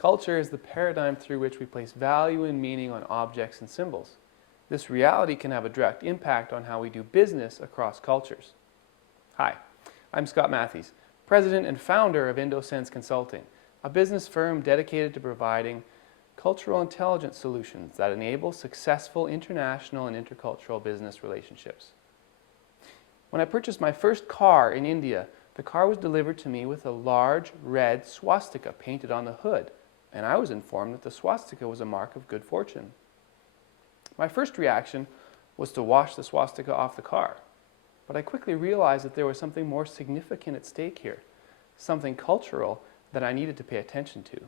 Culture is the paradigm through which we place value and meaning on objects and symbols. This reality can have a direct impact on how we do business across cultures. Hi, I'm Scott Matthews, President and founder of IndoSense Consulting, a business firm dedicated to providing cultural intelligence solutions that enable successful international and intercultural business relationships. When I purchased my first car in India, the car was delivered to me with a large red swastika painted on the hood, and I was informed that the swastika was a mark of good fortune. My first reaction was to wash the swastika off the car, but I quickly realized that there was something more significant at stake here, something cultural that I needed to pay attention to.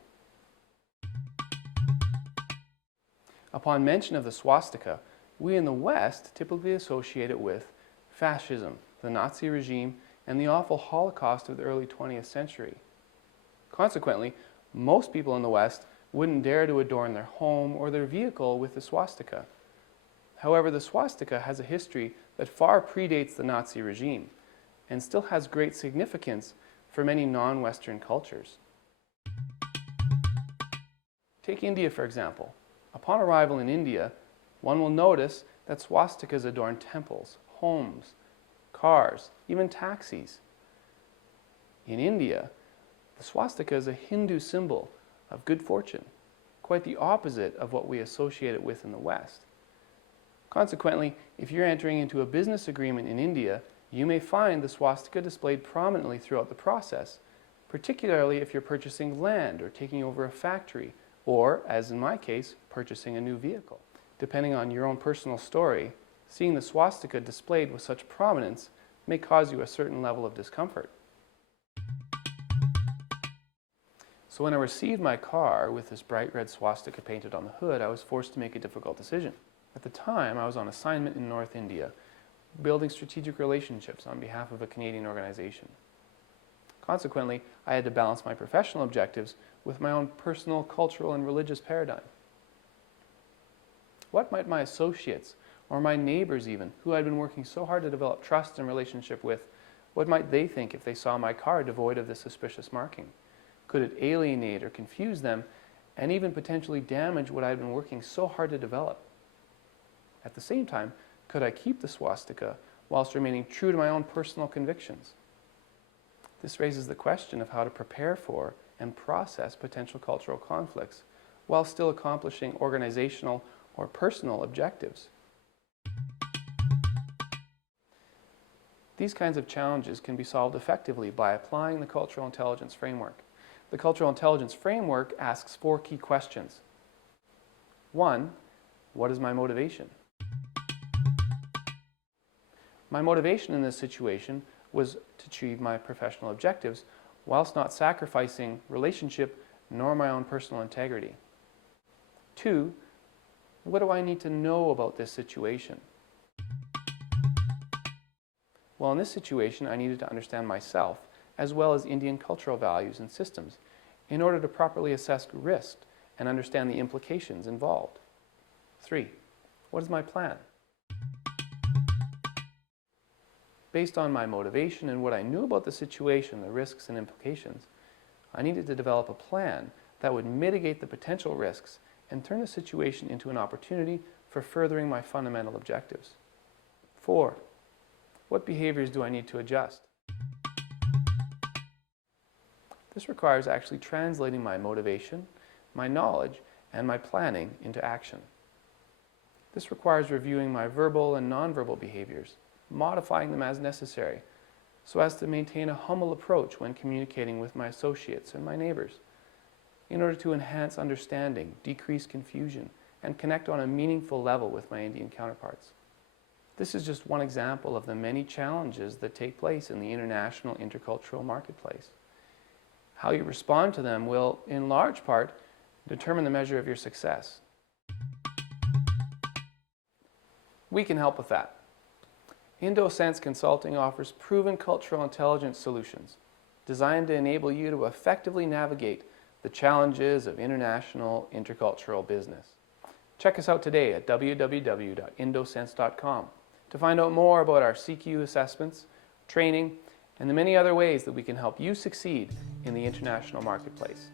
Upon mention of the swastika, we in the West typically associate it with fascism, the Nazi regime, and the awful Holocaust of the early 20th century. Consequently, most people in the West wouldn't dare to adorn their home or their vehicle with the swastika. However, the swastika has a history that far predates the Nazi regime and still has great significance for many non-Western cultures. Take India, for example. Upon arrival in India, one will notice that swastikas adorn temples, homes, cars, even taxis. In India, the swastika is a Hindu symbol of good fortune, quite the opposite of what we associate it with in the West. Consequently, if you're entering into a business agreement in India, you may find the swastika displayed prominently throughout the process, particularly if you're purchasing land or taking over a factory, or, as in my case, purchasing a new vehicle. Depending on your own personal story, seeing the swastika displayed with such prominence may cause you a certain level of discomfort. So when I received my car with this bright red swastika painted on the hood, I was forced to make a difficult decision. At the time, I was on assignment in North India, building strategic relationships on behalf of a Canadian organization. Consequently, I had to balance my professional objectives with my own personal, cultural, and religious paradigm. What might my associates, or my neighbors even, who I'd been working so hard to develop trust and relationship with, what might they think if they saw my car devoid of this suspicious marking? Could it alienate or confuse them, and even potentially damage what I'd been working so hard to develop? At the same time, could I keep the swastika whilst remaining true to my own personal convictions? This raises the question of how to prepare for and process potential cultural conflicts while still accomplishing organizational or personal objectives. These kinds of challenges can be solved effectively by applying the cultural intelligence framework. The cultural intelligence framework asks 4 key questions. 1. What is my motivation? My motivation in this situation was to achieve my professional objectives whilst not sacrificing relationship nor my own personal integrity. 2. What do I need to know about this situation? Well, in this situation, I needed to understand myself as well as Indian cultural values and systems in order to properly assess risk and understand the implications involved. 3. What is my plan? Based on my motivation and what I knew about the situation, the risks and implications, I needed to develop a plan that would mitigate the potential risks and turn the situation into an opportunity for furthering my fundamental objectives. 4. What behaviors do I need to adjust? This requires actually translating my motivation, my knowledge, and my planning into action. This requires reviewing my verbal and nonverbal behaviors, modifying them as necessary, so as to maintain a humble approach when communicating with my associates and my neighbors, in order to enhance understanding, decrease confusion, and connect on a meaningful level with my Indian counterparts. This is just one example of the many challenges that take place in the international intercultural marketplace. How you respond to them will, in large part, determine the measure of your success. We can help with that. IndoSense Consulting offers proven cultural intelligence solutions designed to enable you to effectively navigate the challenges of international intercultural business. Check us out today at www.indosense.com to find out more about our CQ assessments, training, and the many other ways that we can help you succeed in the international marketplace.